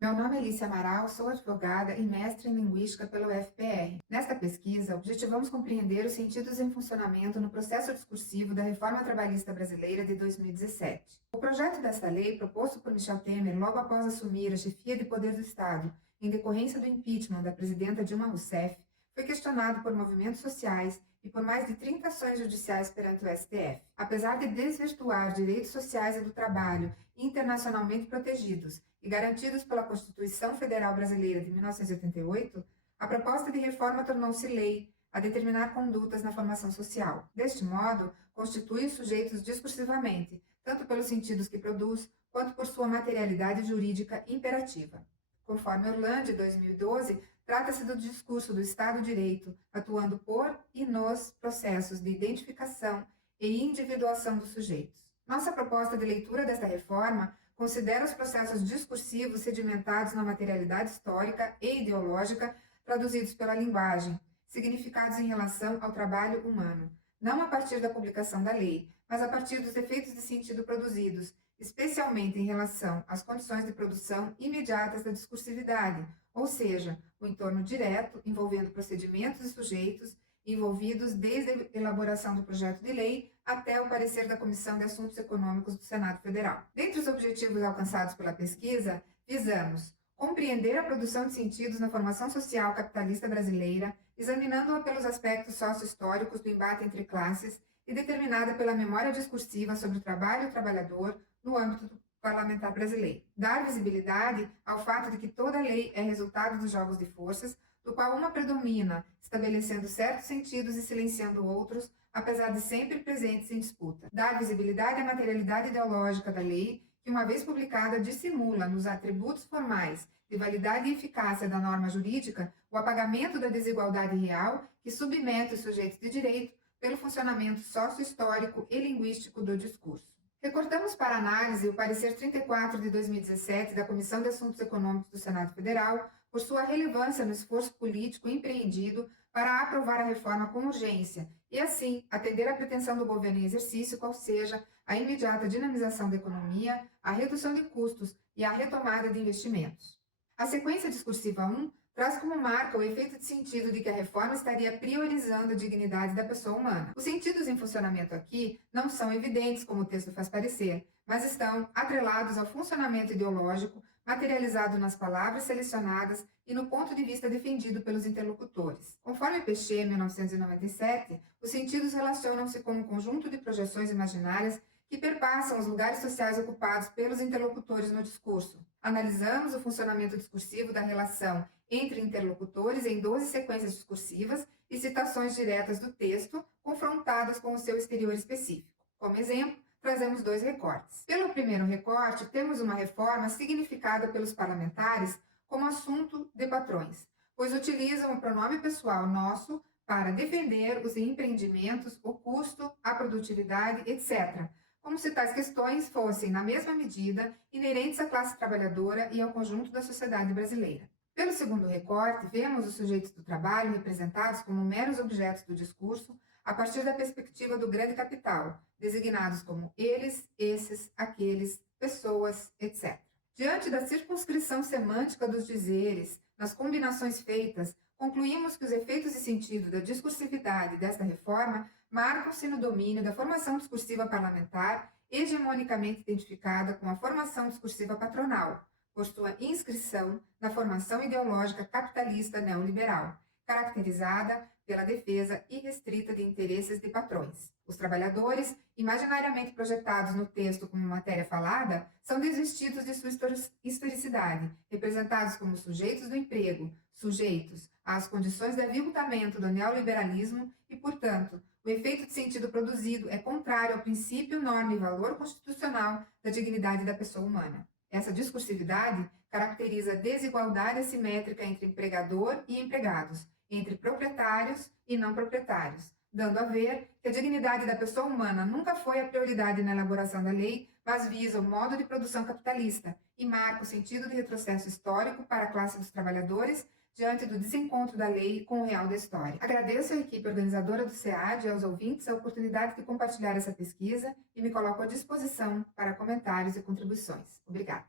Meu nome é Alice Amaral, sou advogada e mestre em Linguística pela UFPR. Nesta pesquisa, objetivamos compreender os sentidos em funcionamento no processo discursivo da Reforma Trabalhista Brasileira de 2017. O projeto desta lei, proposto por Michel Temer logo após assumir a chefia de poder do Estado, em decorrência do impeachment da presidenta Dilma Rousseff, foi questionado por movimentos sociais e por mais de 30 ações judiciais perante o STF. Apesar de desvirtuar direitos sociais e do trabalho internacionalmente protegidos e garantidos pela Constituição Federal Brasileira de 1988, a proposta de reforma tornou-se lei a determinar condutas na formação social. Deste modo, constitui os sujeitos discursivamente, tanto pelos sentidos que produz, quanto por sua materialidade jurídica imperativa. Conforme Orlandi, 2012, trata-se do discurso do Estado de Direito, atuando por e nos processos de identificação e individuação dos sujeitos. Nossa proposta de leitura desta reforma considera os processos discursivos sedimentados na materialidade histórica e ideológica, traduzidos pela linguagem, significados em relação ao trabalho humano, não a partir da publicação da lei, mas a partir dos efeitos de sentido produzidos, especialmente em relação às condições de produção imediatas da discursividade, ou seja, o entorno direto envolvendo procedimentos e sujeitos envolvidos desde a elaboração do projeto de lei até o parecer da Comissão de Assuntos Econômicos do Senado Federal. Dentre os objetivos alcançados pela pesquisa, visamos compreender a produção de sentidos na formação social capitalista brasileira, examinando-a pelos aspectos sócio-históricos do embate entre classes e determinada pela memória discursiva sobre o trabalho e o trabalhador no âmbito parlamentar brasileiro. Dar visibilidade ao fato de que toda lei é resultado dos jogos de forças, do qual uma predomina, estabelecendo certos sentidos e silenciando outros, apesar de sempre presentes em disputa. Dar visibilidade à materialidade ideológica da lei, que uma vez publicada dissimula nos atributos formais de validade e eficácia da norma jurídica o apagamento da desigualdade real que submete os sujeitos de direito pelo funcionamento sócio-histórico e linguístico do discurso. Recortamos para análise o parecer 34 de 2017 da Comissão de Assuntos Econômicos do Senado Federal por sua relevância no esforço político empreendido para aprovar a reforma com urgência e, assim, atender à pretensão do governo em exercício, qual seja a imediata dinamização da economia, a redução de custos e a retomada de investimentos. A sequência discursiva 1 traz como marca o efeito de sentido de que a reforma estaria priorizando a dignidade da pessoa humana. Os sentidos em funcionamento aqui não são evidentes, como o texto faz parecer, mas estão atrelados ao funcionamento ideológico, materializado nas palavras selecionadas e no ponto de vista defendido pelos interlocutores. Conforme Pechet, 1997, os sentidos relacionam-se com um conjunto de projeções imaginárias que perpassam os lugares sociais ocupados pelos interlocutores no discurso. Analisamos o funcionamento discursivo da relação entre interlocutores em 12 sequências discursivas e citações diretas do texto, confrontadas com o seu exterior específico. Como exemplo, trazemos 2 recortes. Pelo primeiro recorte, temos uma reforma significada pelos parlamentares como assunto de patrões, pois utilizam o pronome pessoal nosso para defender os empreendimentos, o custo, a produtividade, etc., como se tais questões fossem, na mesma medida, inerentes à classe trabalhadora e ao conjunto da sociedade brasileira. Pelo segundo recorte, vemos os sujeitos do trabalho representados como meros objetos do discurso a partir da perspectiva do grande capital, designados como eles, esses, aqueles, pessoas, etc. Diante da circunscrição semântica dos dizeres, nas combinações feitas, concluímos que os efeitos de sentido da discursividade desta reforma marcam-se no domínio da formação discursiva parlamentar, hegemonicamente identificada com a formação discursiva patronal, por sua inscrição na formação ideológica capitalista neoliberal, caracterizada pela defesa irrestrita de interesses de patrões. Os trabalhadores, imaginariamente projetados no texto como matéria falada, são desvestidos de sua historicidade, representados como sujeitos do emprego, sujeitos às condições de aviltamento do neoliberalismo e, portanto, o efeito de sentido produzido é contrário ao princípio, norma e valor constitucional da dignidade da pessoa humana. Essa discursividade caracteriza a desigualdade assimétrica entre empregador e empregados, entre proprietários e não proprietários, dando a ver que a dignidade da pessoa humana nunca foi a prioridade na elaboração da lei, mas visa o modo de produção capitalista e marca o sentido de retrocesso histórico para a classe dos trabalhadores diante do desencontro da lei com o real da história. Agradeço à equipe organizadora do SEAD e aos ouvintes a oportunidade de compartilhar essa pesquisa e me coloco à disposição para comentários e contribuições. Obrigada.